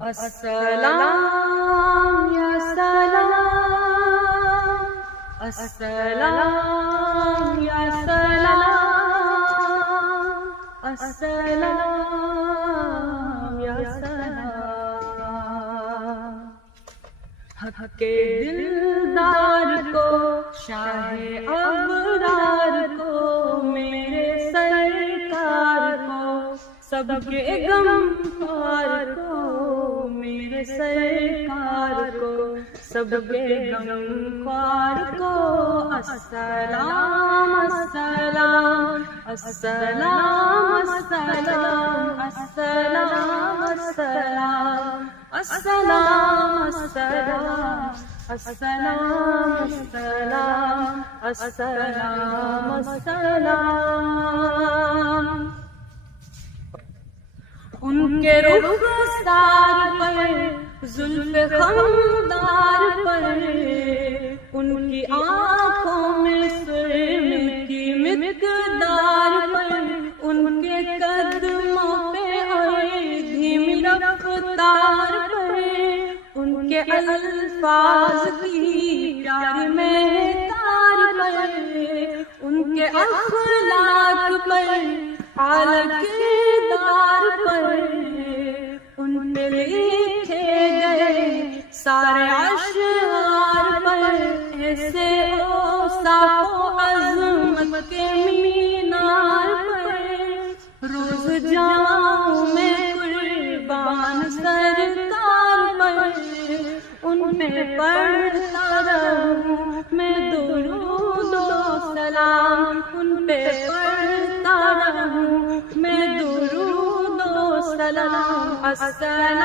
السلام یا سلام، السلام یا سلام، السلام یا سلام۔ حق کے دلدار کو، شاہ ابرار کو، میرے سرکار کو، سب کے غم خوار کو، میرے سرکار کو، سب کے غم خوار کو، السلام السلام، السلام السلام، السلام السلام، السلام السلام، السلام السلام، السلام السلام۔ ان کے رخسار پر، زلف خمدار پر، ان کی آنکھوں میں سرمے کی مقدار پر، ان کے قدموں پہ اور دھیمی رفتار پر، ان کے الفاظ کی پیاری مہتار پر، ان کے اخلاق پر، اعلیٰ کردار پر، ان پہ لکھے گئے سارے اشعار پر، ایسے اوصاف و عظمت کے مینار پر، روز جاؤں میں قربان سرکار پر، ان پہ پڑھتا رہوں میں درود و سلام، ان پہ پڑھتا رہوں میں درود و سلام، السلام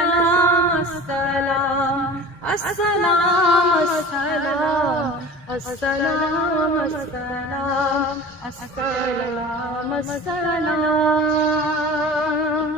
السلام، السلام السلام، السلام السلام، السلام السلام۔